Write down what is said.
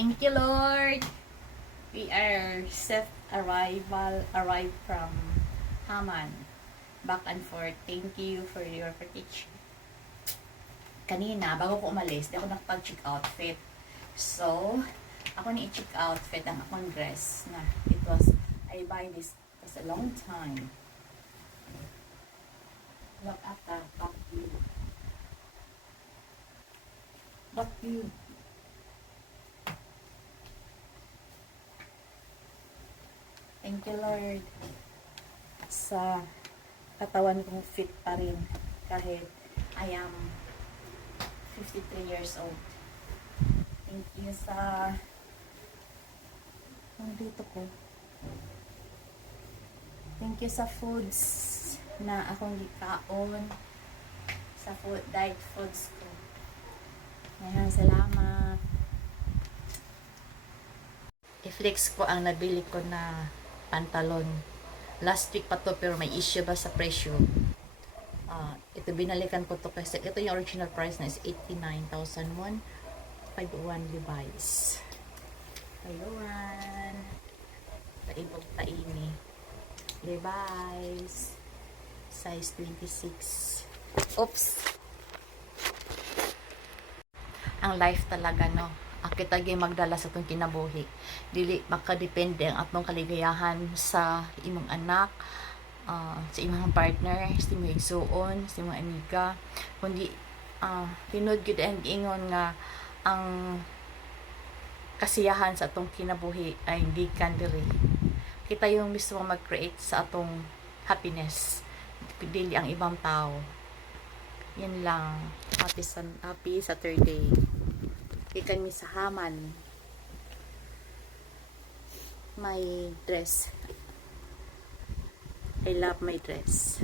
Thank you, Lord. We are arrived from Haman. Back and forth. Thank you for your protection. Kanina, bago ko umalis, di ako nakapag-check outfit. So, ako ni i-check outfit ang akong dress na I buy this was a long time. Look at that, back view. Back view. Thank you, Lord, sa katawan kong fit pa rin kahit I am 53 years old. Thank you sa dito ko. Thank you sa foods na akong gikaon, sa diet foods ko. Ngayon, salamat. I-flex ko ang nabili ko na pantalon. Last week pa to pero may issue ba sa presyo. Ito binalikan ko to kasi ito yung original price na is 89,001. 51 Levi's. Ayun. Taibog taini. Levi's. Size 26. Oops. Ang life talaga, no? Kita gyud magdala sa itong kinabuhi. Dili makadepende ang atong kaligayahan sa imong anak, sa imong partner, sa imong igsuon, sa imong amiga, kundi tinod gyud ang ingon nga ang kasiyahan sa atong kinabuhi ay hindi diri. Kita yung mismo mag-create sa atong happiness, dili ang ibang tao. Yan lang. Happy Saturday. Ikan mi sa Haman. My dress. I love my dress.